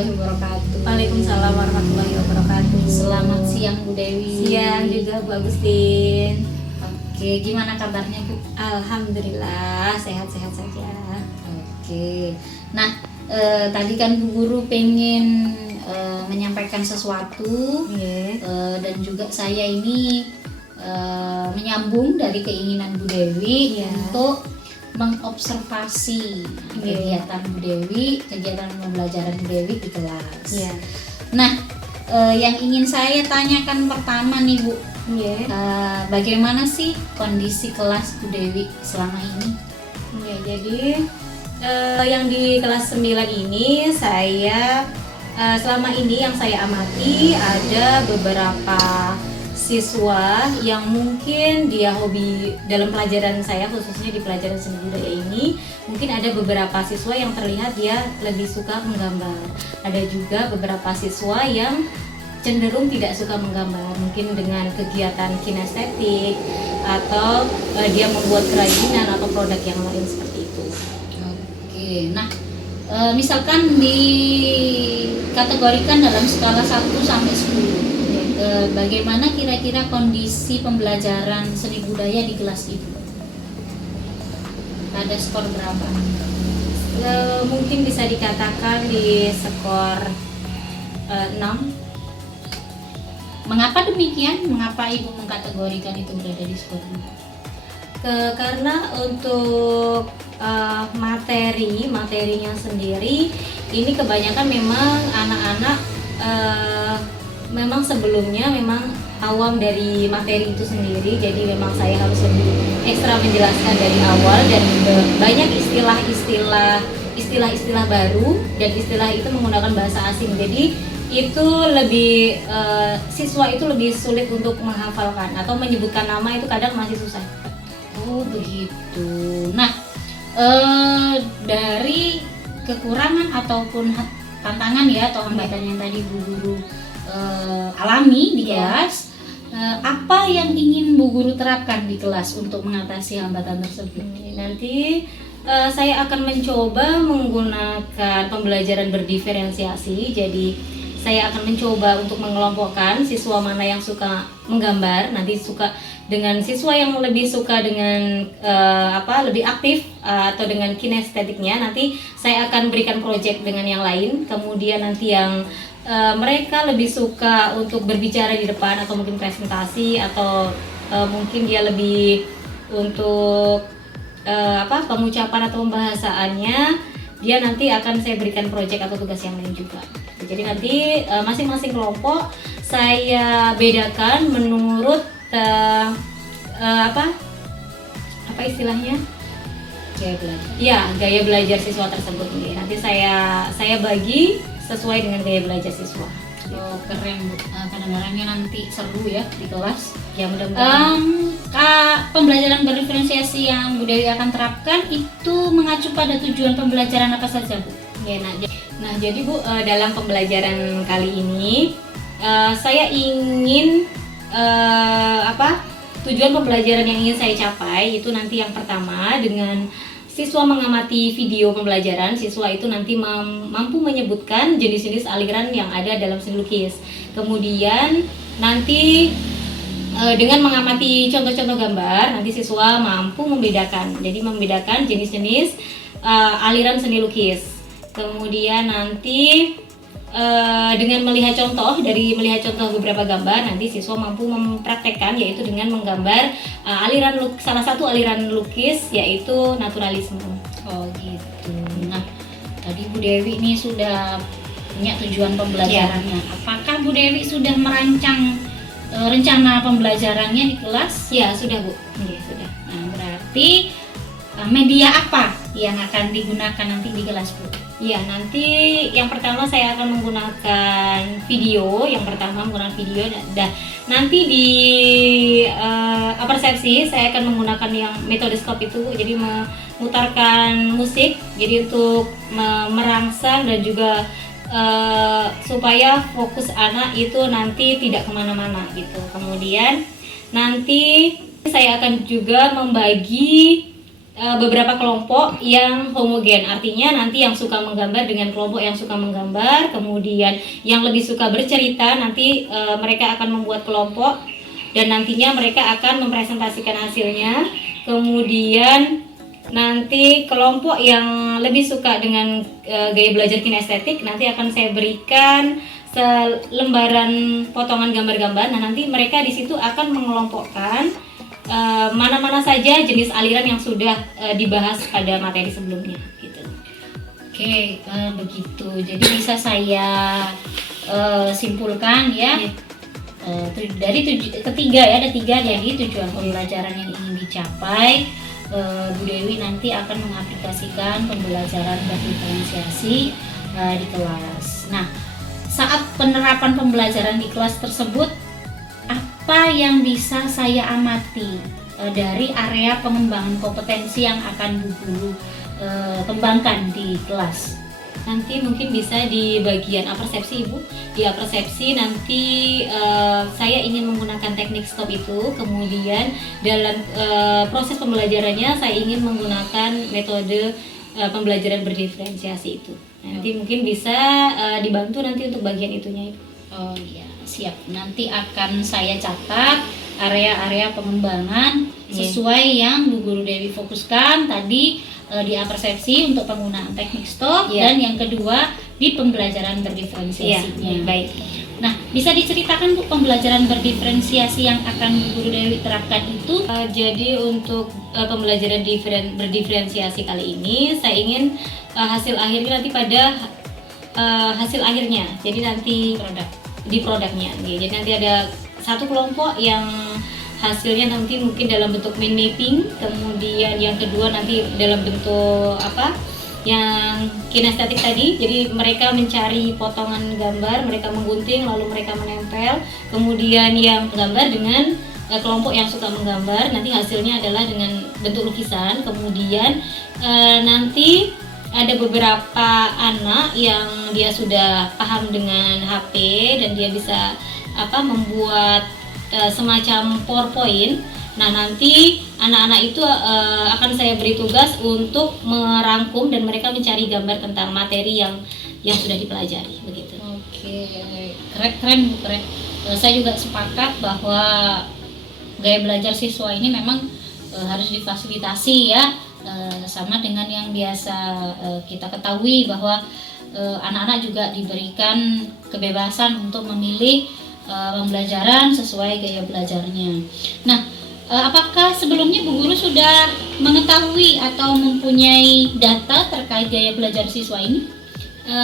warahmatullahi wabarakatuh. Waalaikumsalam warahmatullahi wabarakatuh. Selamat siang Bu Dewi. Siang juga Bu Agustin. Oke, gimana kabarnya Bu? Alhamdulillah sehat-sehat saja. Oke. Nah, tadi kan Bu Guru pengen menyampaikan sesuatu, dan juga saya ini menyambung dari keinginan Bu Dewi untuk mengobservasi kegiatan Bu Dewi, kegiatan pembelajaran Bu Dewi di kelas. Nah, yang ingin saya tanyakan pertama nih Bu, bagaimana sih kondisi kelas Bu Dewi selama ini? Jadi yang di kelas 9 ini saya selama ini yang saya amati ada beberapa siswa yang mungkin dia hobi dalam pelajaran saya, khususnya di pelajaran seni budaya ini, mungkin ada beberapa siswa yang terlihat dia lebih suka menggambar. Ada juga beberapa siswa yang cenderung tidak suka menggambar, mungkin dengan kegiatan kinestetik atau dia membuat kerajinan atau produk yang lain seperti itu. Oke, nah misalkan dikategorikan dalam skala 1 sampai 10. Bagaimana kira-kira kondisi pembelajaran seni budaya di kelas Ibu? Ada skor berapa? Mungkin bisa dikatakan di skor 6. Mengapa demikian? Mengapa Ibu mengkategorikan itu berada di skor 6? Karena untuk materinya sendiri ini kebanyakan memang anak-anak memang sebelumnya memang awam dari materi itu sendiri, jadi memang saya harus lebih ekstra menjelaskan dari awal dan banyak istilah-istilah baru dan istilah itu menggunakan bahasa asing, jadi itu lebih siswa itu lebih sulit untuk menghafalkan atau menyebutkan nama itu kadang masih susah. Oh begitu. Nah, dari kekurangan ataupun tantangan ya atau hambatan yang tadi Bu Guru alami di kelas, apa yang ingin Bu Guru terapkan di kelas untuk mengatasi hambatan tersebut? Nanti saya akan mencoba menggunakan pembelajaran berdiferensiasi. Jadi saya akan mencoba untuk mengelompokkan siswa mana yang suka menggambar, nanti suka dengan siswa yang lebih suka dengan lebih aktif atau dengan kinestetiknya, nanti saya akan berikan proyek dengan yang lain. Kemudian nanti yang mereka lebih suka untuk berbicara di depan atau mungkin presentasi atau mungkin dia lebih untuk pengucapan atau pembahasaannya, dia nanti akan saya berikan proyek atau tugas yang lain juga. Jadi nanti masing-masing kelompok saya bedakan menurut apa istilahnya? Gaya belajar. Ya, gaya belajar siswa tersebut nih. Nanti saya bagi sesuai dengan gaya belajar siswa. Oh keren Bu, kadang-kadangnya nanti seru ya di kelas. Ya mudah-mudahan. Pembelajaran berdiferensiasi yang Bu Dewi akan terapkan itu mengacu pada tujuan pembelajaran apa saja Bu? Ya, nah jadi Bu, dalam pembelajaran kali ini saya ingin tujuan pembelajaran yang ingin saya capai itu nanti yang pertama dengan siswa mengamati video pembelajaran, siswa itu nanti mampu menyebutkan jenis-jenis aliran yang ada dalam seni lukis. Kemudian nanti dengan mengamati contoh-contoh gambar, nanti siswa mampu membedakan. Jadi membedakan jenis-jenis aliran seni lukis. Kemudian nanti dengan melihat contoh beberapa gambar, nanti siswa mampu mempraktekkan yaitu dengan menggambar salah satu aliran lukis yaitu naturalisme. Oh gitu. Nah, tadi Bu Dewi ini sudah punya tujuan pembelajarannya. Apakah Bu Dewi sudah merancang rencana pembelajarannya di kelas? Ya, sudah Bu. Ya, sudah. Nah, berarti media apa yang akan digunakan nanti di kelas Bu? Ya, nanti yang pertama saya akan menggunakan video. Nanti di persepsi saya akan menggunakan yang metode skop itu, jadi memutarkan musik, jadi untuk merangsang dan juga supaya fokus anak itu nanti tidak kemana-mana gitu. Kemudian nanti saya akan juga membagi beberapa kelompok yang homogen, artinya nanti yang suka menggambar dengan kelompok yang suka menggambar, kemudian yang lebih suka bercerita nanti mereka akan membuat kelompok dan nantinya mereka akan mempresentasikan hasilnya. Kemudian nanti kelompok yang lebih suka dengan gaya belajar kinestetik nanti akan saya berikan selembaran potongan gambar-gambar. Nah, nanti mereka di situ akan mengelompokkan mana-mana saja jenis aliran yang sudah dibahas pada materi sebelumnya gitu. Oke, begitu. Jadi bisa saya simpulkan ya. Dari ketiga ya, ada tiga. Jadi tujuan pembelajaran yang ingin dicapai, Bu Dewi nanti akan mengaplikasikan pembelajaran berdiferensiasi di kelas. Nah, saat penerapan pembelajaran di kelas tersebut, apa yang bisa saya amati dari area pengembangan kompetensi yang akan Bu Guru kembangkan di kelas? Nanti mungkin bisa di bagian apersepsi, Ibu. Di apersepsi nanti saya ingin menggunakan teknik stop itu, kemudian dalam proses pembelajarannya saya ingin menggunakan metode pembelajaran berdiferensiasi itu. Nanti mungkin bisa dibantu nanti untuk bagian itunya, Ibu. Oh iya, siap. Nanti akan saya catat area-area pengembangan sesuai yang Bu Guru Dewi fokuskan tadi di apersepsi untuk penggunaan teknik stop dan yang kedua di pembelajaran berdiferensiasinya. Baik. Nah, bisa diceritakan Bu pembelajaran berdiferensiasi yang akan Bu Guru Dewi terapkan itu? Jadi untuk pembelajaran berdiferensiasi kali ini saya ingin hasil akhirnya nanti pada hasil akhirnya. Jadi nanti di produknya. Jadi nanti ada satu kelompok yang hasilnya nanti mungkin dalam bentuk mind mapping, kemudian yang kedua nanti dalam bentuk yang kinestetik tadi. Jadi mereka mencari potongan gambar, mereka menggunting lalu mereka menempel, kemudian yang gambar dengan kelompok yang suka menggambar nanti hasilnya adalah dengan bentuk lukisan. Kemudian nanti ada beberapa anak yang dia sudah paham dengan HP dan dia bisa membuat semacam PowerPoint. Nah, nanti anak-anak itu akan saya beri tugas untuk merangkum dan mereka mencari gambar tentang materi yang sudah dipelajari begitu. Oke, keren. Saya juga sepakat bahwa gaya belajar siswa ini memang harus difasilitasi ya, sama dengan yang biasa kita ketahui bahwa anak-anak juga diberikan kebebasan untuk memilih pembelajaran sesuai gaya belajarnya. Nah, apakah sebelumnya Bu Guru sudah mengetahui atau mempunyai data terkait gaya belajar siswa ini?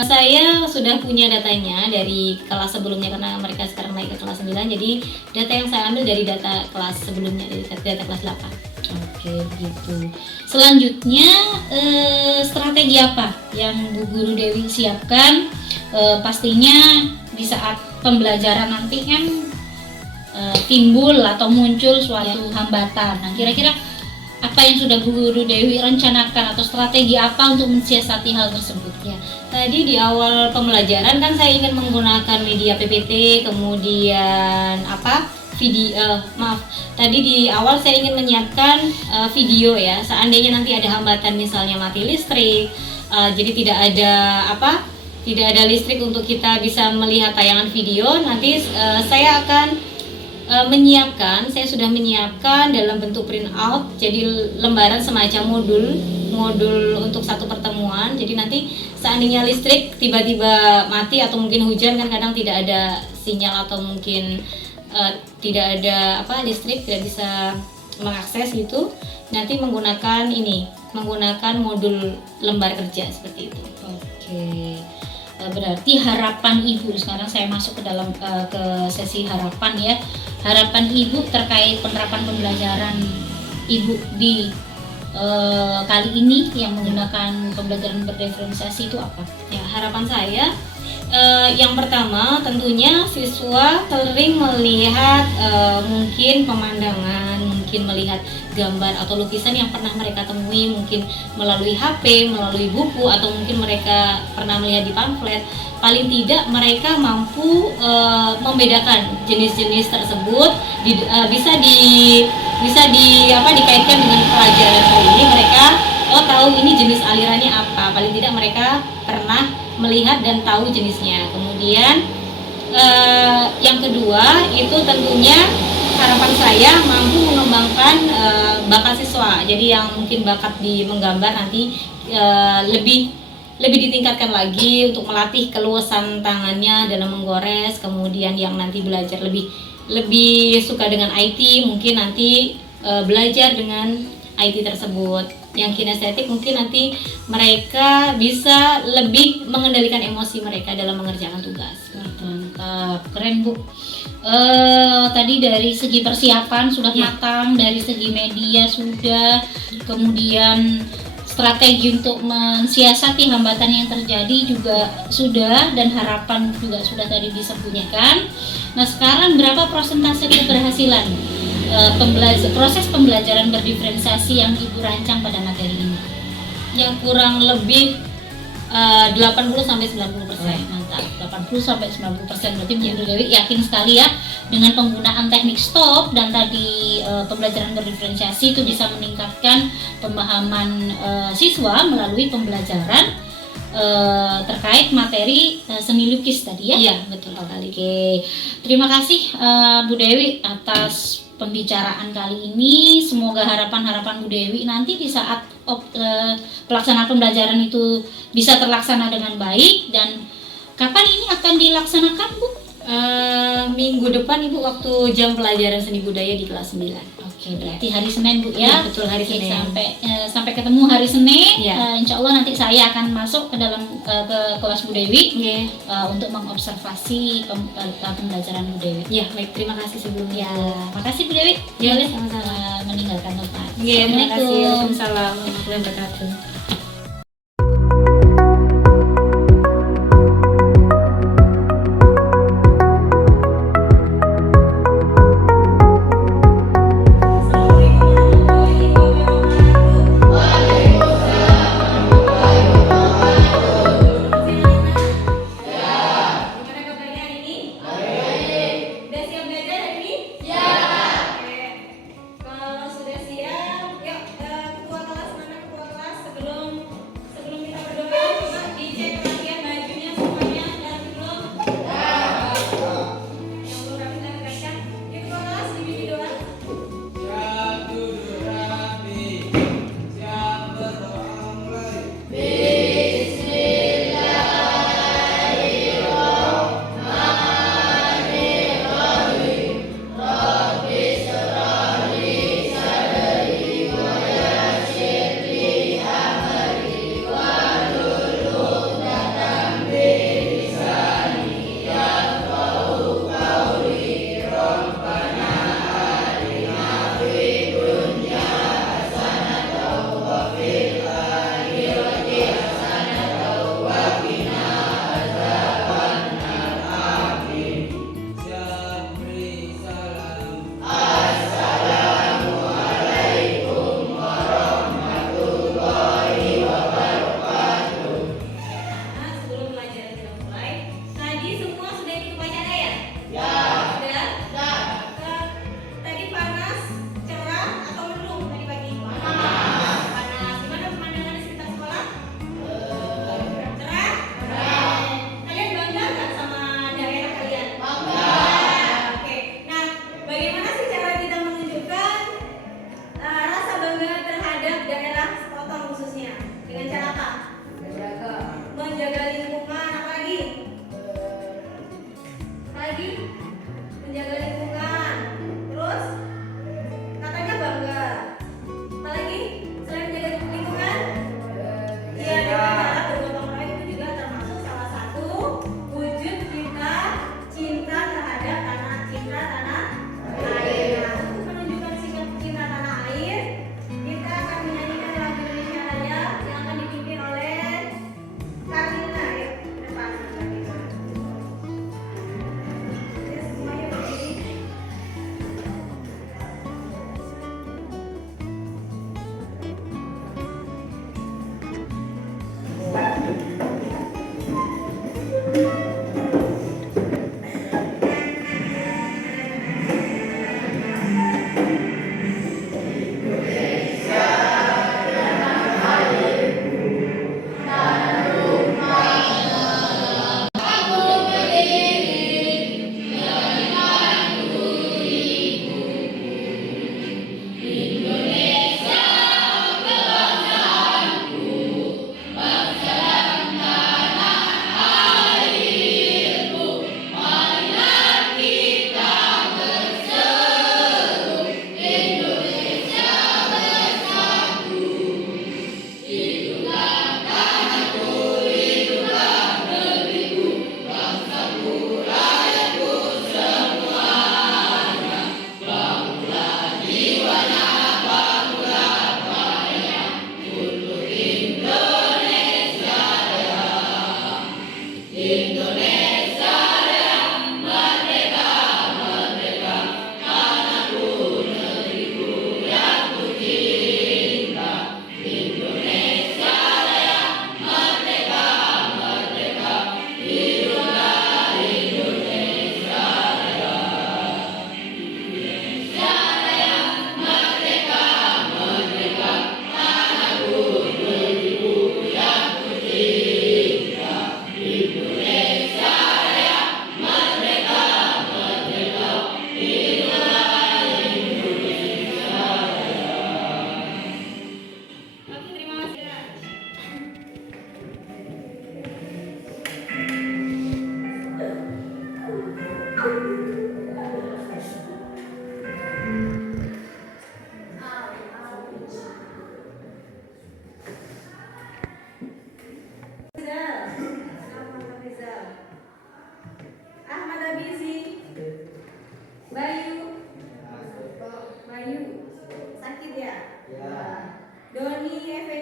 Saya sudah punya datanya dari kelas sebelumnya karena mereka sekarang naik ke kelas 9. Jadi data yang saya ambil dari data kelas sebelumnya, dari data kelas 8. Oke, begitu. Selanjutnya strategi apa yang Bu Guru Dewi siapkan? Pastinya di saat pembelajaran nanti kan timbul atau muncul suatu hambatan. Nah, kira-kira apa yang sudah Bu Guru Dewi rencanakan atau strategi apa untuk mensiasati hal tersebut? Ya, tadi di awal pembelajaran kan saya ingin menggunakan media PPT, kemudian tadi di awal saya ingin menyiapkan video ya. Seandainya nanti ada hambatan misalnya mati listrik, jadi tidak ada listrik untuk kita bisa melihat tayangan video, nanti saya akan saya sudah menyiapkan dalam bentuk print out, jadi lembaran semacam modul untuk satu pertemuan. Jadi nanti seandainya listrik tiba-tiba mati atau mungkin hujan kan kadang tidak ada sinyal atau mungkin tidak ada listrik, tidak bisa mengakses gitu, nanti menggunakan modul lembar kerja seperti itu. Oke. Berarti harapan Ibu, sekarang saya masuk ke dalam ke sesi harapan ya. Harapan Ibu terkait penerapan pembelajaran Ibu di kali ini yang menggunakan pembelajaran berdiferensiasi itu apa? Ya, harapan saya yang pertama tentunya siswa sering melihat mungkin pemandangan, mungkin melihat gambar atau lukisan yang pernah mereka temui mungkin melalui HP, melalui buku, atau mungkin mereka pernah melihat di pamflet. Paling tidak mereka mampu membedakan jenis-jenis tersebut, bisa dikaitkan dengan pelajaran kali ini. Mereka jenis alirannya apa. Paling tidak mereka pernah melihat dan tahu jenisnya. Kemudian yang kedua itu tentunya harapan saya mampu mengembangkan bakat siswa. Jadi yang mungkin bakat di menggambar nanti lebih ditingkatkan lagi untuk melatih keluasan tangannya dalam menggores. Kemudian yang nanti belajar lebih suka dengan IT, mungkin nanti belajar dengan IT tersebut. Yang kinestetik mungkin nanti mereka bisa lebih mengendalikan emosi mereka dalam mengerjakan tugas. Mantap, keren Bu. Tadi dari segi persiapan sudah matang, dari segi media sudah, kemudian strategi untuk mensiasati hambatan yang terjadi juga sudah, dan harapan juga sudah tadi disebutkan. Nah, sekarang berapa persentase keberhasilan proses pembelajaran berdiferensiasi yang Ibu rancang pada materi ini? Yang kurang lebih 80-90%. Mantap, 80-90%. Berarti Bu Dewi yakin sekali ya dengan penggunaan teknik stop dan tadi pembelajaran berdiferensiasi itu bisa meningkatkan pemahaman siswa melalui pembelajaran terkait materi seni lukis tadi ya? Iya, betul sekali. Oke, terima kasih Bu Dewi atas pembicaraan kali ini. Semoga harapan-harapan Bu Dewi nanti di saat pelaksanaan pembelajaran itu bisa terlaksana dengan baik. Dan kapan ini akan dilaksanakan Bu? Minggu depan Ibu waktu jam pelajaran seni budaya di kelas 9. Oke, berarti hari Senin Bu ya? Betul, hari Oke, Senin. Sampai ketemu hari Senin. Ya. Insya Allah nanti saya akan masuk ke dalam ke kelas Bu Dewi untuk mengobservasi pembelajaran Bu Dewi. Ya, baik, terima kasih sebelumnya. Makasih Bu Dewi. Ya, Boleh sama-sama. meninggalkan tempat. Terima kasih. Waalaikumsalam warahmatullahi wabarakatuh. Sebelum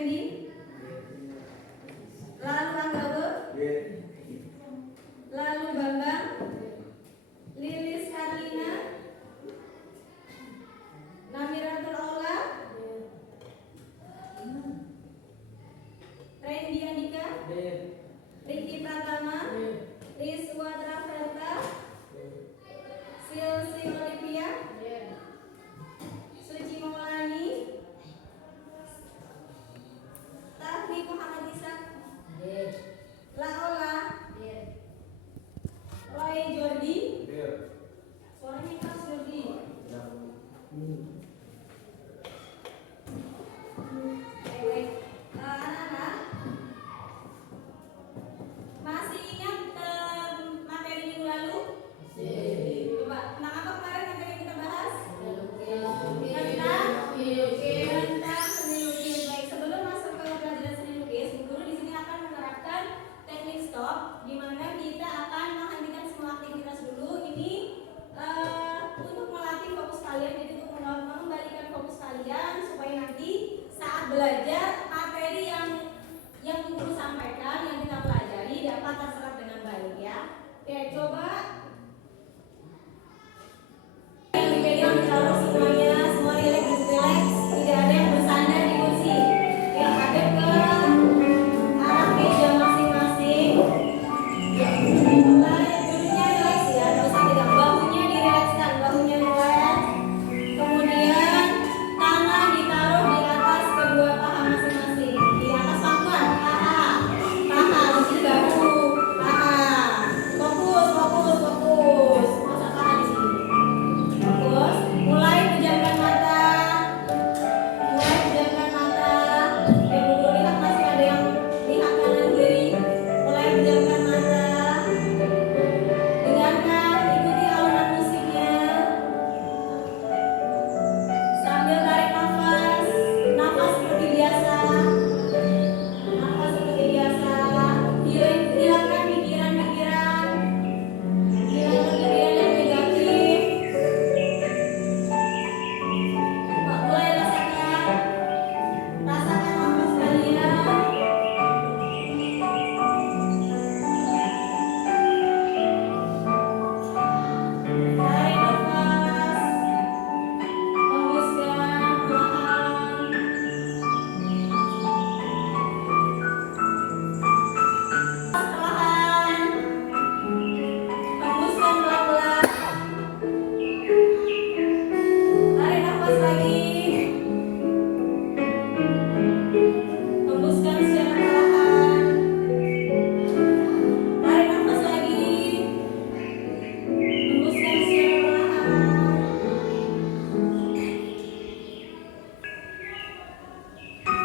Fendi, lalu Anggawe, lalu Bambang, Lilis Karlina, Namiratul Aula, Randy Andika, Ricky Pratama, Rizwa Traverta, Silsi Olivia, Suci Maulani, Tahmi Muhammad Ishak, Laola, Roy Jordi, suaranya keras Jordi. Baik, anak-anak masih ingat materi minggu lalu? Coba, tentang apa kemarin materi yang kita bahas? Tentang seni lukis. Baik, sebelum masuk ke pelajaran seni lukis, Bu Guru di sini akan menerapkan teknik stop, di mana kita akan menghentikan semua aktivitas dulu. Ini untuk melatih fokus kalian, jadi untuk mengembalikan fokus kalian supaya nanti saat belajar materi yang Bu Guru sampaikan, yang kita pelajari dapat terserap dengan baik ya. Oke, coba yang dipegang ditaruh semuanya, semua relax, tidak ada yang bersandar di kursi. Yang ada ke arah meja masing-masing. Mulai duduknya relax ya, nggak usah pegang, bahunya direlakskan, bahunya relax. Kemudian tangan ditaruh di atas kedua paha masing-masing, di atas pangkuan, paha, di sini bahu, paha. Fokus, masa paha di sini. Fokus, mulai pejamkan mata. Dulu lihat masih ada yang lihat kanan kiri. Mulai pejamkan mata. Dengarkan, ikuti alunan musiknya. Sambil tarik nafas, nafas seperti biasa. Hilangkan pikiran-pikiran yang negatif. Mulai rasakan nafas kalian. Tarik nafas, hembuskan perlahan. Perlahan, hembuskan pelan-pelan. Tarik nafas lagi, hembuskan secara perlahan. Tarik nafas lagi, hembuskan secara perlahan.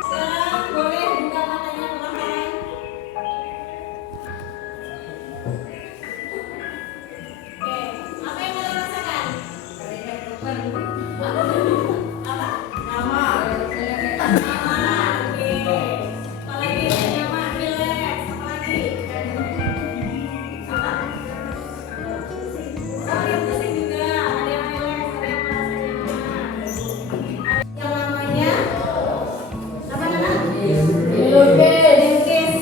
Sekarang boleh buka matanya perlahan. Oke, apa yang kalian rasakan? Apa? Nama. Oke. Apalagi nyaman, relax. Apalagi? Apa? Oh, yang pusing juga. Ada yang relax, ada yang merasa nyaman. Yang namanya apa Nana? Melukis.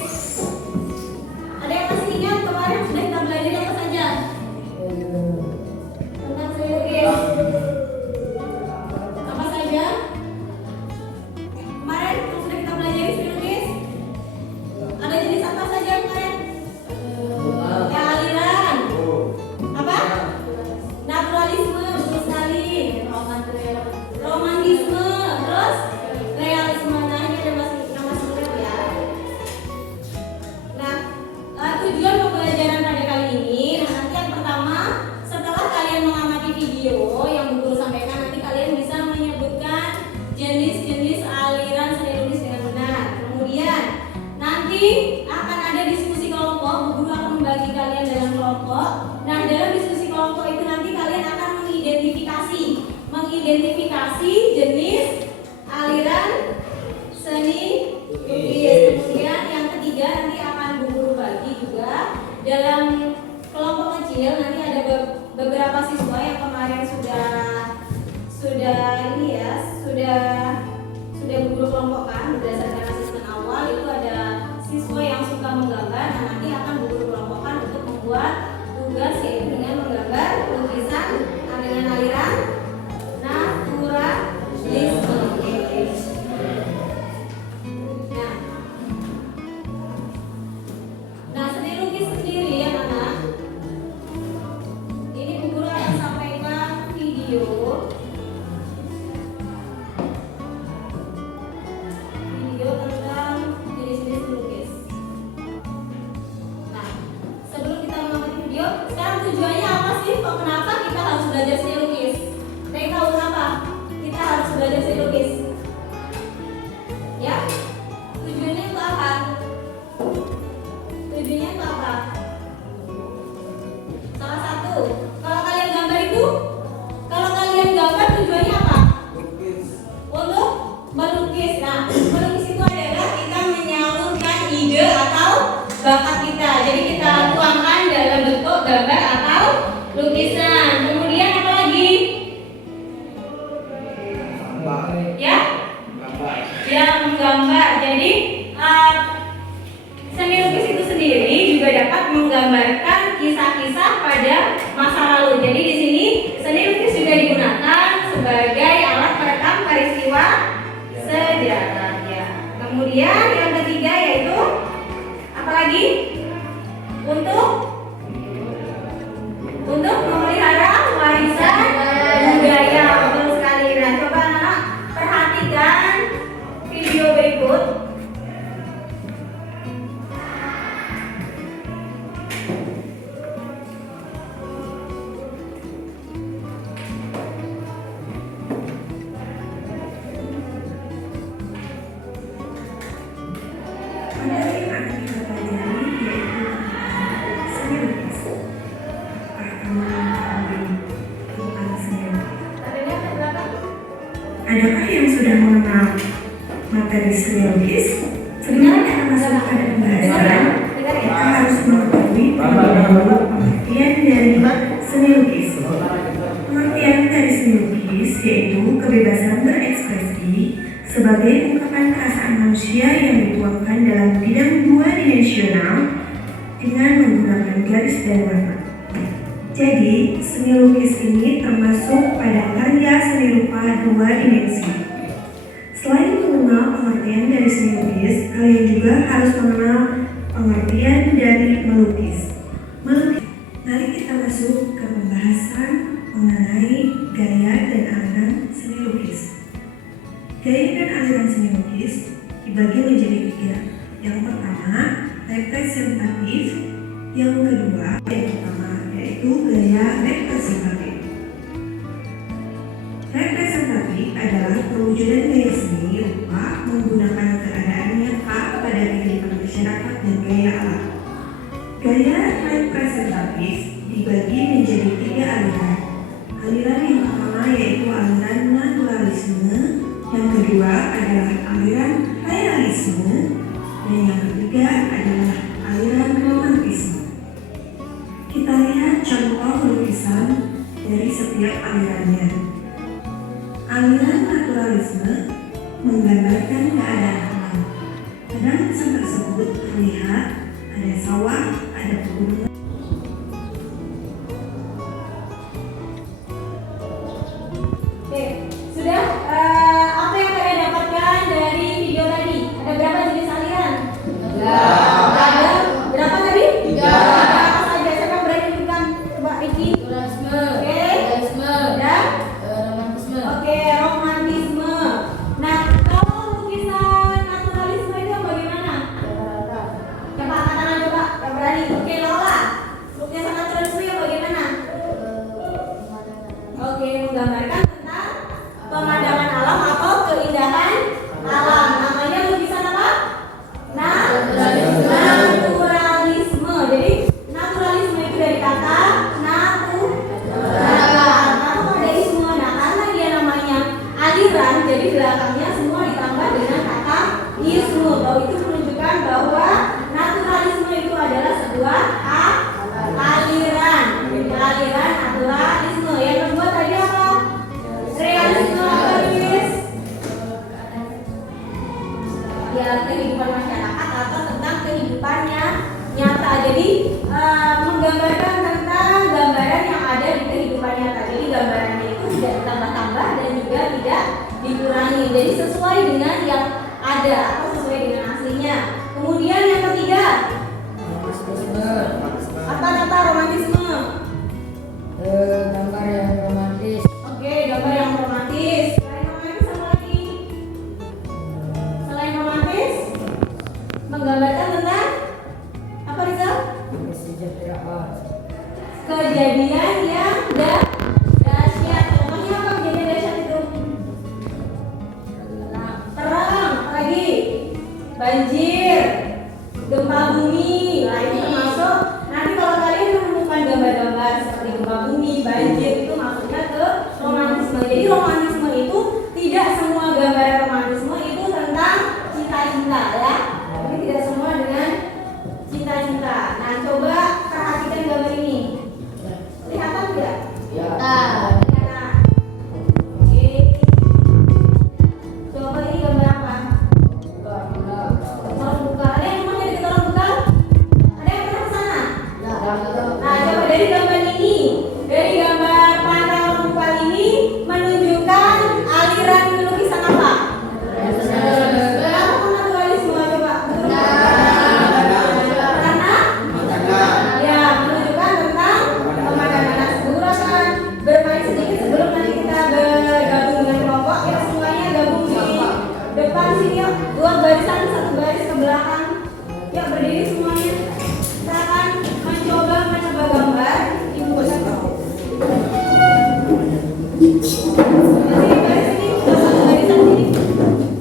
Ada yang masih ingat kemarin sudah kita belajar apa saja? Tentang seni lukis. Apa saja? Kemarin yang sudah kita pelajari seni lukis. Ada jenis apa saja kemarin? Ya, aliran. Apa? Naturalisme, betul sekali. Romantisme, terus realisme. Nah, ini ada nama sebenarnya ya. Nah, tujuan pembelajaran pada kali ini, nanti yang pertama, setelah kalian mengamati video yang Bu Guru sampaikan, nanti kalian bisa menyebutkan jenis-jenis aliran seni lukis dengan benar. Kemudian nanti akan ada diskusi kelompok. Bu Guru akan membagi kalian dalam kelompok. Nah, dalam diskusi kelompok itu nanti kalian akan mengidentifikasi jenis aliran seni lukis. Kemudian yang ketiga nanti akan Bu Guru bagi juga dalam kelompok kecil. Nanti ada beberapa siswa yang kemarin sudah ini ya, sudah Bu Guru kelompokkan berdasarkan asesmen bakat kita. Jadi kita tuangkan dalam bentuk gambar atau lukisan. Kemudian apa lagi? Ya? Ya, menggambar. Jadi seni lukis itu sendiri juga dapat menggambarkan kisah-kisah pada masa lalu. Jadi di sini seni lukis juga digunakan sebagai alat perekam peristiwa sejarah. Ya. Kemudian yang ketiga yaitu apa lagi? Untuk memelihara warisan budaya. Betul sekali. Nah, coba anak perhatikan video berikut. Adakah yang sudah mengenal materi seni lukis? Sebelum kita masuk pada pembahasan, kita harus mengetahui terlebih dahulu pengertian dari seni lukis. Pengertian dari seni lukis yaitu kebebasan berekspresi sebagai ungkapan perasaan manusia yang dituangkan dalam bidang dua dimensional dengan menggunakan garis dan warna. Jadi, seni lukis ini termasuk pada karya seni rupa dua dimensi. Selain mengenal pengertian dari seni lukis, kalian juga harus mengenal pengertian dari melukis. Mari kita masuk ke pembahasan mengenai gaya dan aliran seni lukis. Gaya dan aliran seni lukis dibagi menjadi tiga. Yang pertama, representatif. Yang kedua, yaitu gaya representatif. Representatif adalah perwujudan gaya seni rupa menggunakan keadaan nyata pada kehidupan masyarakat dan gaya alam. Gaya representatif dibagi menjadi tiga aliran. Aliran yang pertama yaitu aliran naturalisme, yang kedua adalah aliran realisme, dan yang ketiga adalah aliran romantisme. Kita lihat contoh lukisan dari setiap alirannya. Aliran naturalisme menggambarkan keadaan alam. Pada lukisan tersebut terlihat ada sawah, ada pegunungan. Oke, sudah apa yang kalian dapatkan dari video tadi? Ada berapa jenis aliran? Ada berapa tadi? 3. Apa saja? Siapa yang berani menunjukkan? Coba Riki. Oke. Dan Oke, romantisme. Nah, kalau lukisan naturalisme itu bagaimana? Coba angkat tangan coba, yang berani. Oke, Lola. Lukisan naturalisme yang bagaimana? Oke, menggambarkan tentang pemandangan alam atau keindahan alam. Namanya lukisan apa? Naturalisme. Jadi naturalisme itu dari kata naturalisme. Nah, karena dia namanya aliran, jadi belakangnya semua ditambah dengan kata isme. Bahwa itu menunjukkan bahwa naturalisme itu adalah sebuah aliran. Jadi aliran naturalisme. Yang kedua tadi apa? Realisme apa, Riz? Ya, kehidupan masyarakat atau tentang kehidupannya nyata. Jadi menggambarkan tentang gambaran yang ada di kehidupan nyata. Jadi gambarannya itu tidak ditambah-tambah dan juga tidak dikurangi. Jadi sesuai dengan yang ada atau sesuai dengan aslinya. Kemudian yang ketiga, apa kata romantisme? Gambar yang romantis. Oke, gambar yang romantis. Selain romantis apa lagi? Selain romantis, menggambarkan tentang apa, Rizal? Kesejahteraan. Kejadian yang dahsyat. Contohnya apa kejadian dahsyat itu? Perang, apa lagi? Banjir, gempa bumi. Nah, itu termasuk. Nanti kalau kalian menemukan gambar-gambar seperti gempa bumi, banjir, itu masuknya ke romantisme. Jadi romantisme itu tidak semua gambar romantisme itu tentang cinta-cinta, ya. Tapi tidak semua dengan cinta-cinta. belakang. Yuk berdiri semuanya. Kita akan mencoba menebak gambar. Ibu gosok. Masih baris ini, satu barisan sini.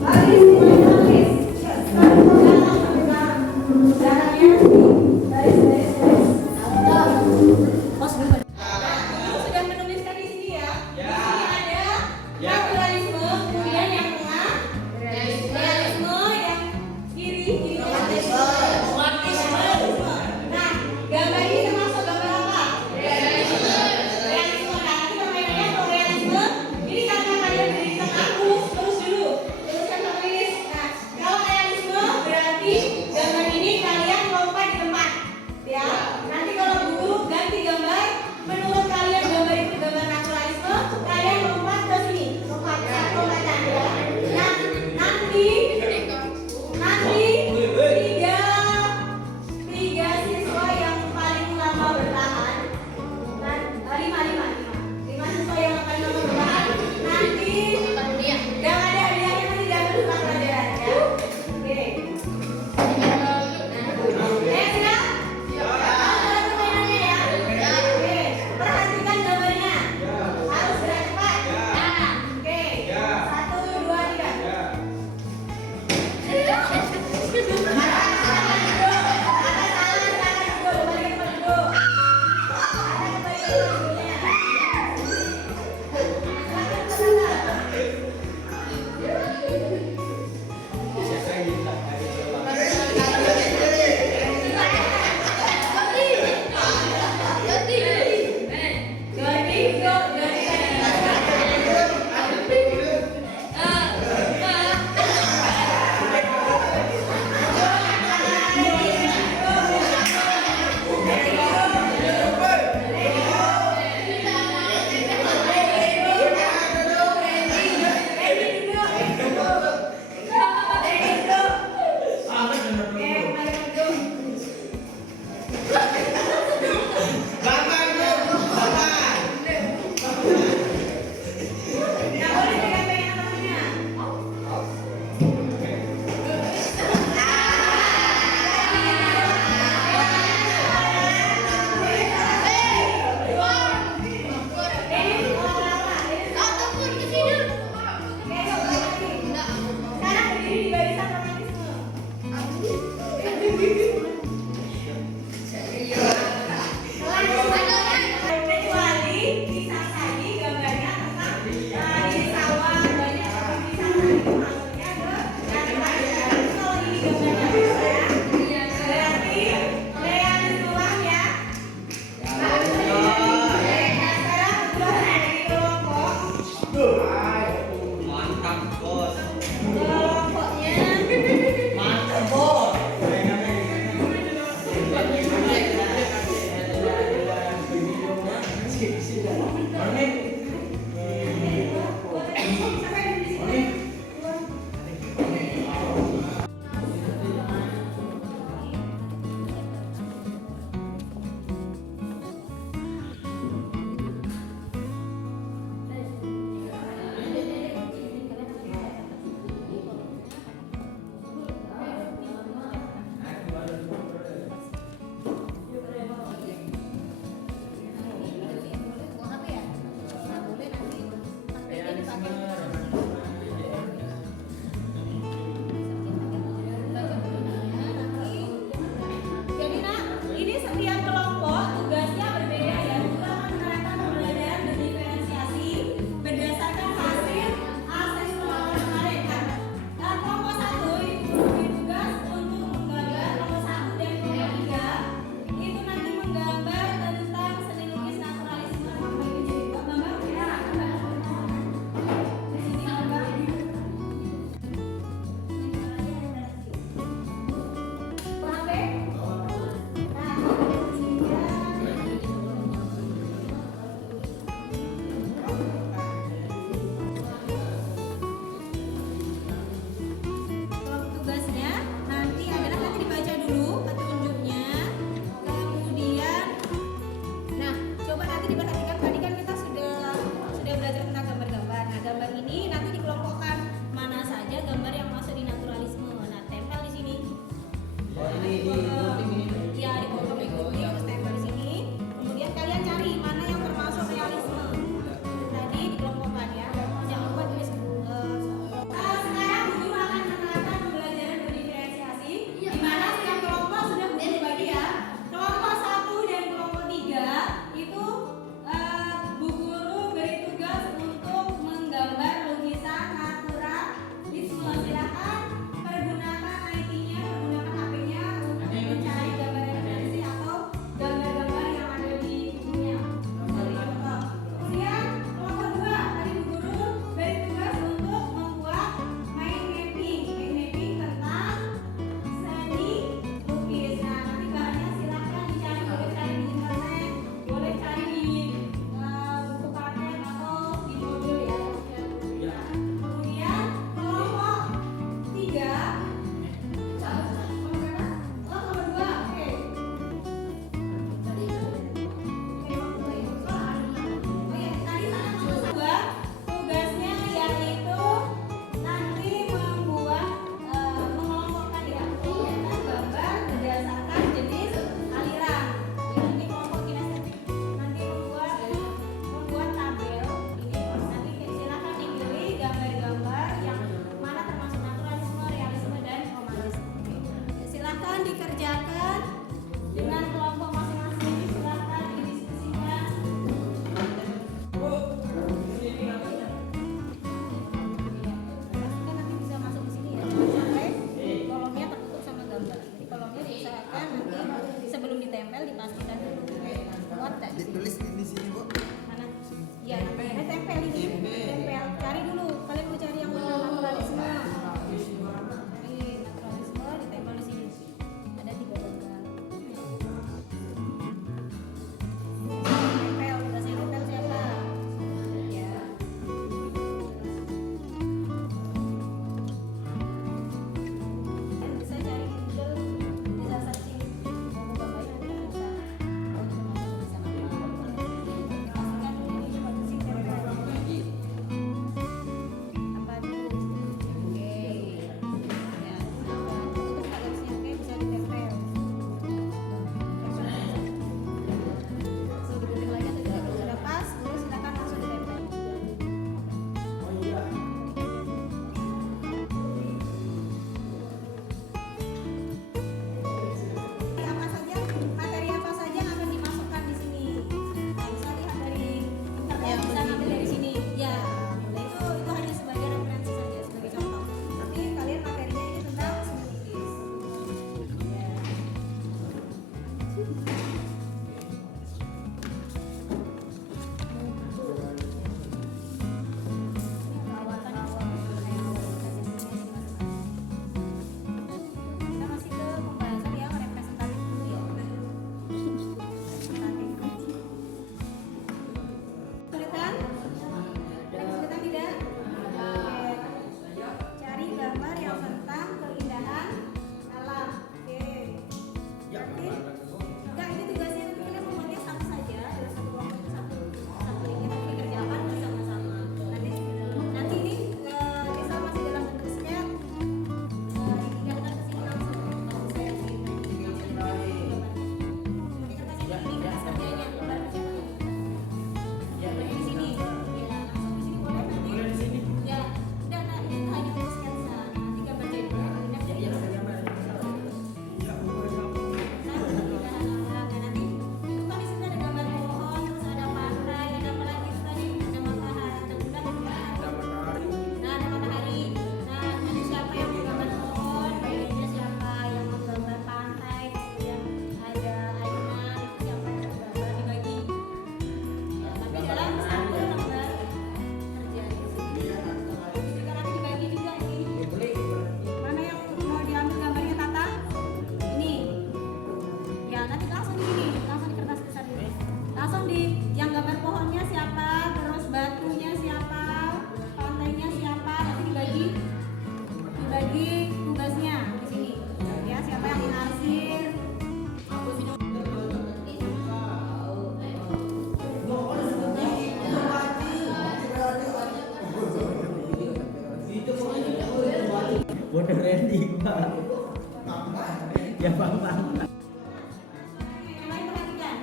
Baris, semuanya baris. Yuk, sekarang belakang sampai belakang. Belakangnya baris. Oh, sebentar. Sudah menuliskan di sini ya. Di sini ada naturalisme, kemudian yang tengah realisme, yang kiri romantisme. Nah, gambar ini termasuk gambar apa? Realisme. Nah, nanti permainannya kalau realisme, ini karena kalian berdiri di tengah, terus dulu, teruskan menulis. Nah, kalau realisme berarti gambar ini kalian lompat di tempat, ya. Nanti kalau guru ganti gambar, menurut kalian gambar itu gambar naturalisme, kalian lompat ke sini, lompatan ya. Nah, nanti tiga siswa yang paling lama bertahan, dan lima siswa yang paling lama bertahan, nanti yang ada hadiahnya nanti diambil surat pelajaran ya. Oke. Sudah? Tahu permainannya ya? Oke. Perhatikan gambarnya. Harus gerak cepat. Oke. 1, 2, 3. Sekarang berdiri di barisan romantisme. Kecuali bisa tadi gambarnya tentang di sawah banyak bisa tadi maksudnya ke naturalisme. Kalau ini gambarnya bisa, berarti realisme ulang ya. Nah, sekarang keluar dari kelompok. Mantap bos. Kelompoknya Mantap bos. Iya, dipotong ikuti, terus tempel di sini. Kemudian kalian cari mana yang termasuk realisme. Tadi dikelompokkan ya. Jangan lupa tulis. Sekarang guru akan menerapkan pembelajaran berdiferensiasi, di mana setiap kelompok sudah dibagi ya. Kelompok 1 dan kelompok 3 itu Bu Guru beri tugas untuk menggambar lukisan naturalisme. Silakan pergunakan IT-nya, menggunakan HP-nya untuk mencari gambar referensi atau gambar-gambar yang ada di bukunya. Kemudian kelompok 2 tadi Bu Guru beri tugas untuk membuat mind mapping tentang seni lukis. Nah, nanti bahannya silakan dicari, boleh cari di internet, boleh cari di buku paket atau di mobil ya. Kemudian kelompok 3 kelompok berapa? Oh, kelompok 2, oke. Tugasnya yaitu nanti membuat mengelompokkan ya gambar berdasarkan jenis aliran. Ini kelompok kinestetik. Nanti membuat tabel. Ini nanti silakan dipilih gambar-gambar yang mana termasuk naturalisme, realisme dan romantisme. Silakan dikerjakan dengan kelompok masing-masing. Silakan didiskusikan. Pastikan nanti bisa masuk di sini ya. Jangan sampai kolomnya tertutup sama gambar. Jadi kolomnya diusahakan nanti sebelum ditempel dipastikan dulu muat tak di sini. Ditulis di sini, Bu. Mana? Ya, tempel ini. Tempel. Cari dulu. Kalian mau cari yang mana? Naturalisme. Ini naturalisme ditempel di sini. Ada 3 gambar. Tempel. Udah saya tempel siapa? Ya. Bisa cari di Google, bisa searching gambar-gambarnya nanti bisa. Oh, itu masuk bisa apa? Pastikan dulu ini coba bersih tempel. Apa dulu? Oke. Ya, tutup garisnya, oke, bisa ditempel. Digunting lagi atau tidak? Sudah pas, terus silakan langsung ditempel. Materi apa saja yang akan dimasukkan di sini? Nah, bisa lihat dari internet, bisa ngambil dari sini. Ya, nah itu hanya sebagai referensi saja, sebagai contoh. Tapi kalian materinya ini tentang seni lukis. Ya. Perawatan kita masih ke pembahasan yang representatif dulu ya. Representatif. Kesulitan? Ada kesulitan tidak? Oke. Cari gambar yang tentang keindahan alam. Oke. Nanti, enggak, ini tugasnya nanti kita membuatnya satu saja, dalam satu kelompok itu satu ini tapi dikerjakan bersama-sama. Nanti ini bisa masih dalam bentuk sketch. Dipindahkan ke sini langsung. Kalau saya sih di kertas ini kertas kerjanya, gambar kerjanya. Boleh di sini. Ya, langsung di sini boleh nanti. Ya, udah, nah ini hanya untuk sketsa. Nanti gambar jadi pindah jadi nanti itu kan di sini ada gambar pohon, terus ada pantai, ada apa lagi itu tadi, ada matahari, ada bulan, ada matahari. Nah, ada matahari. Nah, nanti siapa yang menggambar pohon, bagiannya siapa yang menggambar pantai, kemudian ada ayunan, itu siapa yang menggambar dibagi. Ya, tapi dalam satu lembar kerja di sini. Jika nanti dibagi juga ini. Mana yang mau diambil gambarnya Tata? Ini. Ya, nanti langsung di sini, langsung di kertas besar ini. Langsung di yang gambar pohonnya siapa, terus batunya siapa, pantainya siapa, nanti dibagi tugasnya di sini. Ya, siapa yang menarsir. Bodoh Randy, Pak. Ya Bang. Yang lain perhatikan.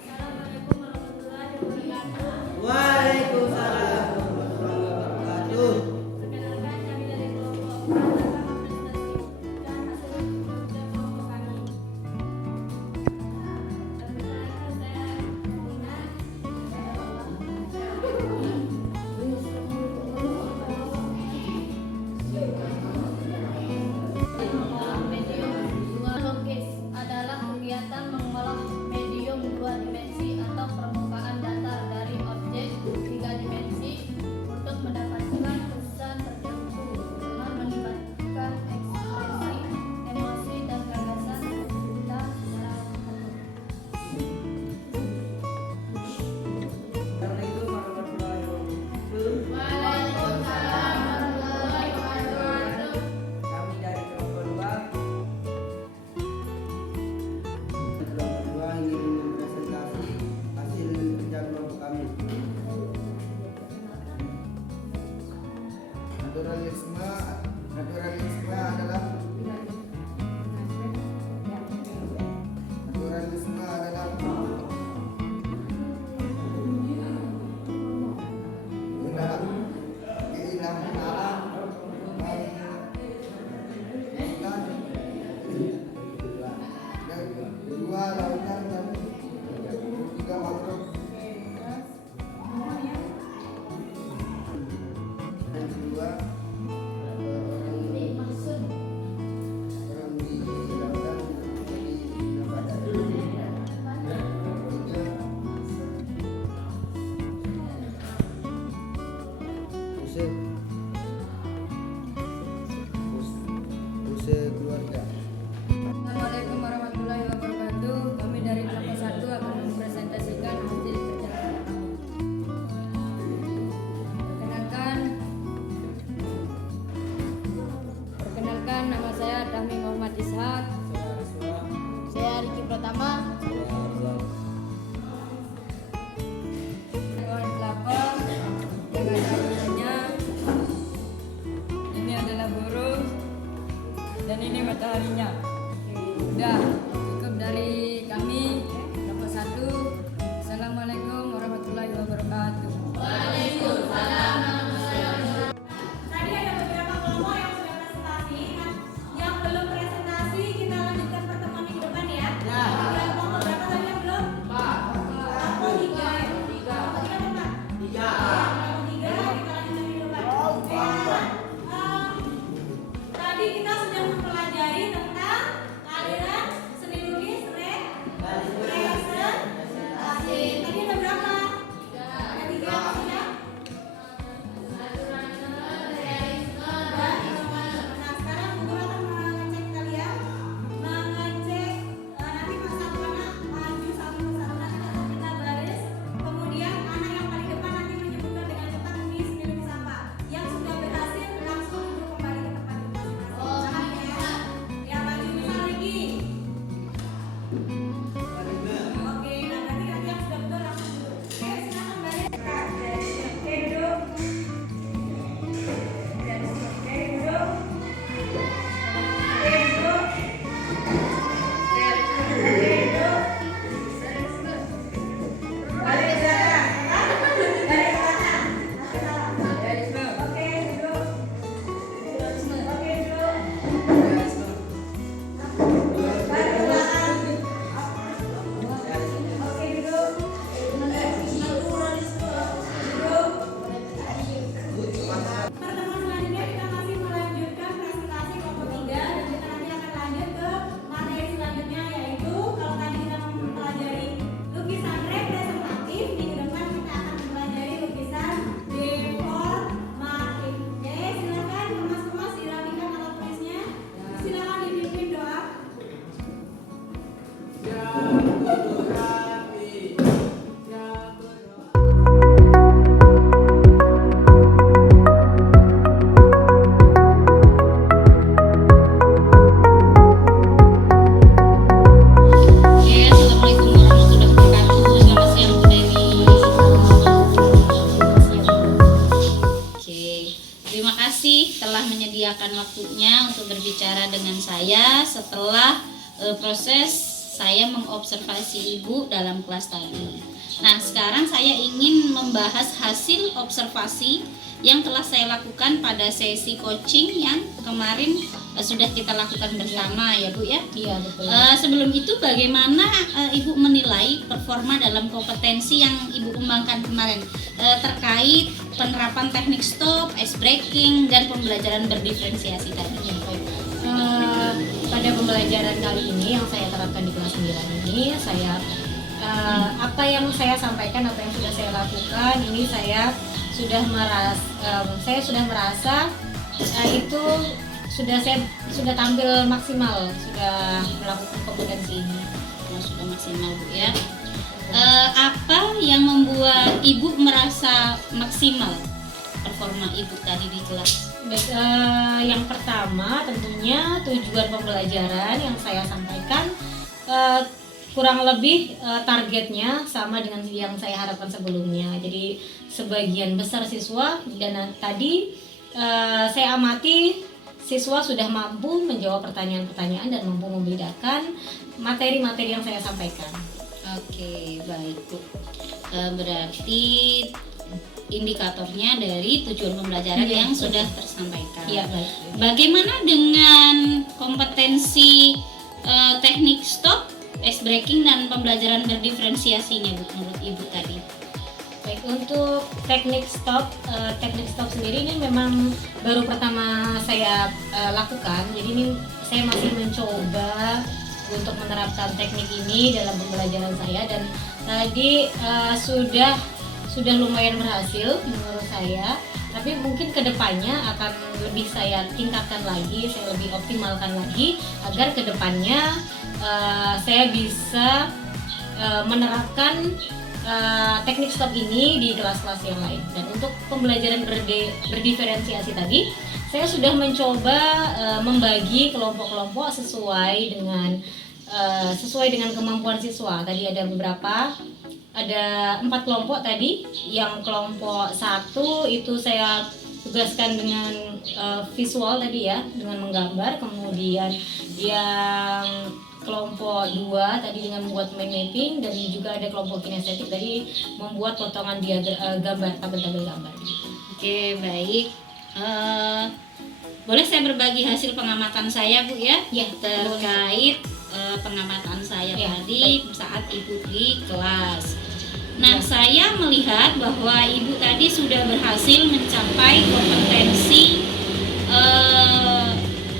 Assalamualaikum warahmatullahi wabarakatuh. Waalaikumsalam warahmatullahi wabarakatuh. Perkenalkan kami dari kelompok akan mempresentasikan hasil kerja kelompok kami. Perkenalkan saya Nina. Medium dua logis adalah kegiatan mengolah medium dua dimensi atau permukaan datar dari objek tiga dimensi untuk mendapatkan kesan tertentu dengan melibatkan ekspresi, emosi, dan gagasan kita secara utuh. Assalamualaikum warahmatullahi wabarakatuh. Waalaikumsalam warahmatullahi wabarakatuh. Kami dari kelompok 2 ingin mempresentasi hasil kerja kelompok kami. Naturalisme adalah keindahan alam dan dua lautan dan tiga makhluk dan kedua orang di lautan menjadi nabatan. Usaha keluarga. Assalamualaikum warahmatullahi wabarakatuh. Kami dari kelompok 1 akan mempresentasikan hasil kerja kami. Perkenalkan nama saya Dami Muhammad Ishak. Saya Riki Pratama. Warna kelapa dengan daunnya. Ini adalah burung dan ini mataharinya. Udah cukup dari kami kelompok 1. Assalamualaikum warahmatullahi wabarakatuh. Tadi ada beberapa kelompok yang sudah presentasi. Nah, yang belum presentasi kita lanjutkan pertemuan minggu depan ya. Ada kelompok berapa tadi yang belum? 3 ya? 3 apa 4? 3. Kelompok 3 kita lanjutkan minggu depan. Oke, tadi kita sudah mempelajari tentang aliran seni lukis, representasi. Tadi ada berapa? Ada 3 apa ya? Nah, sekarang guru akan mengecek kalian, mengecek nanti satu anak maju satu persatu, nanti kita baris. Kemudian anak yang paling depan nanti menyebutkan dengan cepat ini seni lukis apa. Yang sudah berhasil langsung duduk kembali ke tempat masing-masing. Jangan ya. Ya maju misal lagi. Oke, nah berarti nanti yang sudah betul langsung duduk. Oke, silakan baris. Oke, duduk. Pertemuan selanjutnya kita masih melanjutkan presentasi kelompok 3 dan kita nanti akan lanjut ke materi selanjutnya, yaitu kalau tadi kita mempelajari lukisan representatif, minggu depan kita akan mempelajari lukisan deformatif. Oke, silakan kemas-kemas dirapikan alat tulisnya. Silakan dipimpin doa. Oke, assalamualaikum warahmatullahi wabarakatuh. Selamat siang Bu Dewi. Oke, terima kasih telah menyediakan waktunya untuk berbicara dengan saya setelah proses saya mengobservasi ibu dalam kelas tadi. Nah, sekarang saya ingin membahas hasil observasi yang telah saya lakukan pada sesi coaching yang kemarin sudah kita lakukan bersama ya Bu ya. Iya, betul. Sebelum itu bagaimana Ibu menilai performa dalam kompetensi yang Ibu kembangkan kemarin terkait penerapan teknik stop, ice breaking, dan pembelajaran berdiferensiasi tadi? Pada pembelajaran kali ini yang saya terapkan di kelas 9 ini, saya apa yang saya sampaikan, apa yang sudah saya lakukan ini saya sudah merasa itu sudah tampil maksimal, sudah melakukan kompetensi ini. Sudah maksimal Bu ya. Apa yang membuat Ibu merasa maksimal performa Ibu tadi di kelas? Baik, yang pertama tentunya tujuan pembelajaran yang saya sampaikan kurang lebih targetnya sama dengan yang saya harapkan sebelumnya. Jadi sebagian besar siswa dan tadi saya amati siswa sudah mampu menjawab pertanyaan-pertanyaan dan mampu membedakan materi-materi yang saya sampaikan. Oke, baik Bu. Berarti indikatornya dari tujuan pembelajaran yang sudah tersampaikan. Iya, baik. Bagaimana dengan kompetensi teknik stop, ice breaking, dan pembelajaran berdiferensiasinya Bu menurut Ibu tadi? Baik, untuk teknik stop sendiri ini memang baru pertama saya lakukan. Jadi ini saya masih mencoba untuk menerapkan teknik ini dalam pembelajaran saya, dan tadi sudah lumayan berhasil menurut saya. Tapi mungkin kedepannya akan lebih saya tingkatkan lagi, saya lebih optimalkan lagi agar kedepannya saya bisa menerapkan teknik stop ini di kelas-kelas yang lain. Dan untuk pembelajaran berdiferensiasi tadi, saya sudah mencoba membagi kelompok-kelompok sesuai dengan kemampuan siswa. Tadi ada 4 kelompok tadi. Yang kelompok 1 itu saya tugaskan dengan visual tadi ya, dengan menggambar. Kemudian yang kelompok 2 tadi dengan membuat mind mapping, dan juga ada kelompok kinestetik tadi membuat potongan gambar, tabel-tabel gambar. Oke, baik. Boleh saya berbagi hasil pengamatan saya Bu ya? Ya, terkait pengamatan saya tadi saat Ibu di kelas. Nah, saya melihat bahwa Ibu tadi sudah berhasil mencapai kompetensi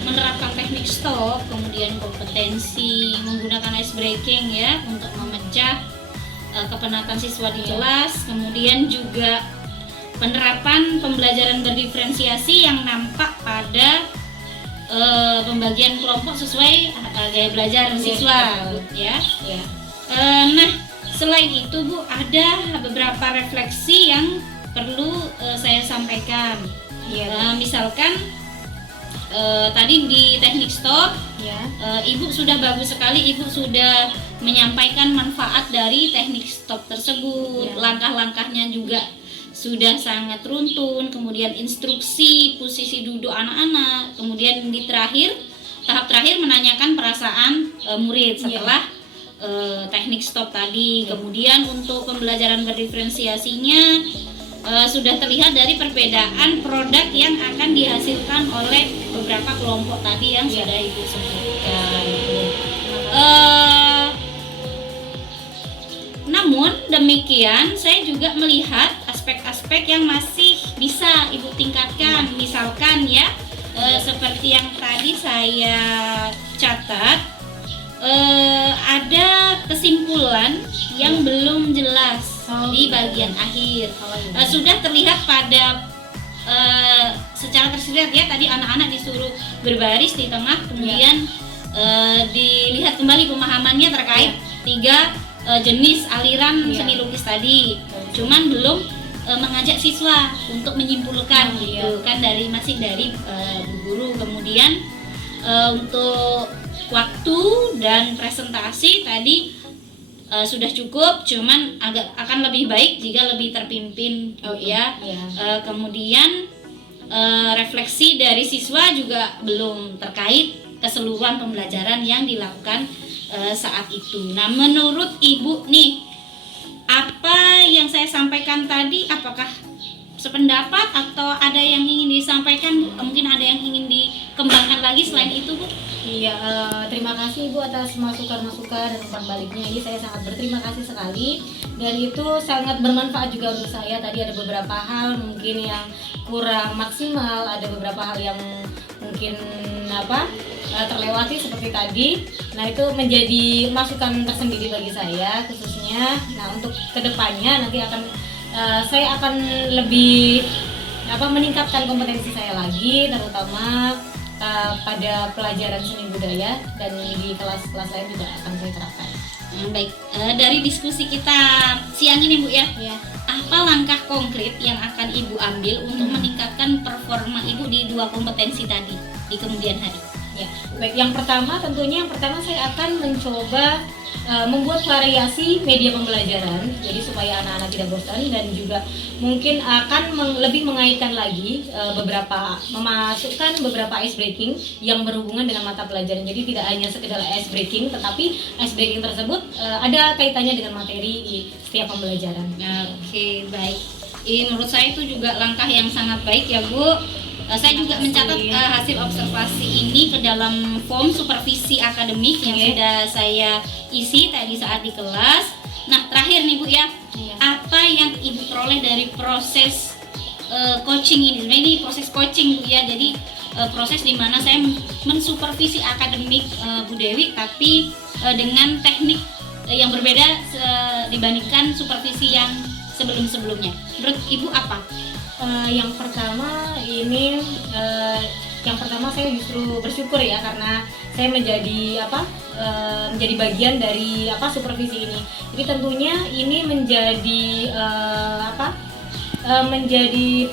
menerapkan teknik stop, kemudian kompetensi menggunakan ice breaking ya untuk memecah kepenatan siswa di kelas, kemudian juga penerapan pembelajaran berdiferensiasi yang nampak pada pembagian kelompok sesuai gaya belajar siswa ya. Nah, selain itu Bu, ada beberapa refleksi yang perlu saya sampaikan. Misalkan tadi di teknik stop, Ibu sudah bagus sekali, Ibu sudah menyampaikan manfaat dari teknik stop tersebut. Langkah-langkahnya juga sudah sangat runtun, kemudian instruksi, posisi duduk anak-anak, kemudian di tahap terakhir menanyakan perasaan murid setelah teknik stop tadi. Kemudian untuk pembelajaran berdiferensiasinya sudah terlihat dari perbedaan produk yang akan dihasilkan oleh beberapa kelompok tadi yang sudah Ibu sebutkan. Namun demikian, saya juga melihat aspek-aspek yang masih bisa Ibu tingkatkan. Misalkan ya, seperti yang tadi saya catat, ada kesimpulan yang belum jelas di bagian akhir. Sudah terlihat pada secara tersirat ya, tadi anak-anak disuruh berbaris di tengah, kemudian dilihat kembali pemahamannya terkait 3 jenis aliran seni lukis tadi. Cuman belum mengajak siswa untuk menyimpulkan gitu kan, masih dari Bu Guru. Kemudian untuk waktu dan presentasi tadi sudah cukup, cuman akan lebih baik jika lebih terpimpin kemudian refleksi dari siswa juga belum terkait keseluruhan pembelajaran yang dilakukan saat itu. Nah, menurut Ibu nih, apa yang saya sampaikan tadi apakah sependapat atau ada yang ingin disampaikan, Bu? Mungkin ada yang ingin dikembangkan lagi selain itu, Bu? Iya, terima kasih Ibu atas masukan-masukan dan umpan baliknya. Ini saya sangat berterima kasih sekali, dan itu sangat bermanfaat juga untuk saya. Tadi ada beberapa hal mungkin yang kurang maksimal, ada beberapa hal yang mungkin terlewati seperti tadi. Nah, itu menjadi masukan tersendiri bagi saya khususnya. Nah, untuk kedepannya nanti saya akan lebih meningkatkan kompetensi saya lagi, terutama pada pelajaran seni budaya, dan di kelas-kelas lain juga akan saya terapkan. Baik, dari diskusi kita siang ini, Bu ya, apa langkah konkret yang akan Ibu ambil untuk meningkatkan performa Ibu di 2 kompetensi tadi di kemudian hari? Ya, baik, yang pertama saya akan mencoba membuat variasi media pembelajaran, jadi supaya anak-anak tidak bosan, dan juga mungkin akan lebih mengaitkan lagi memasukkan beberapa ice breaking yang berhubungan dengan mata pelajaran. Jadi tidak hanya sekedar ice breaking, tetapi ice breaking tersebut ada kaitannya dengan materi di setiap pembelajaran. Oke, baik. Ini menurut saya itu juga langkah yang sangat baik ya, Bu. Saya juga mencatat hasil observasi ini ke dalam form supervisi akademik yang sudah saya isi tadi saat di kelas. Nah, terakhir nih, Bu ya, apa yang Ibu peroleh dari proses coaching ini? Sebenarnya ini proses coaching, Bu ya. Jadi proses di mana saya mensupervisi akademik Bu Dewi, tapi dengan teknik yang berbeda dibandingkan supervisi yang sebelum-sebelumnya. Menurut Ibu apa? Yang pertama saya justru bersyukur ya, karena saya menjadi bagian dari supervisi ini. Jadi tentunya ini menjadi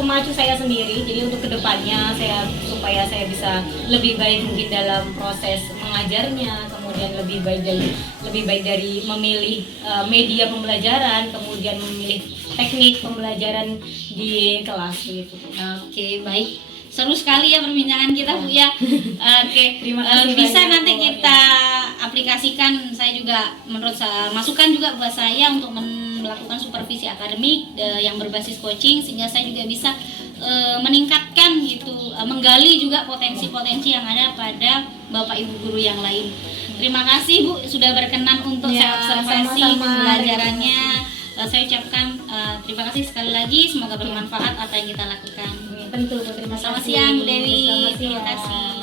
pemacu saya sendiri. Jadi untuk kedepannya supaya saya bisa lebih baik mungkin dalam proses mengajarnya, kemudian lebih baik dari memilih media pembelajaran, kemudian memilih teknik pembelajaran di kelas gitu. Oke, baik. Seru sekali ya perbincangan kita, Bu ya. Oke, Terima kasih bisa banyak, nanti Bu. kita aplikasikan. Saya juga masukan juga buat saya untuk melakukan supervisi akademik yang berbasis coaching, sehingga saya juga bisa meningkatkan gitu, menggali juga potensi-potensi yang ada pada Bapak Ibu guru yang lain. Terima kasih, Bu, sudah berkenan untuk saya observasi pembelajarannya. Saya ucapkan terima kasih sekali lagi, semoga bermanfaat apa yang kita lakukan. Tentu, terima kasih. Selamat siang, Bu Dewi. Selamat siang. Terima kasih.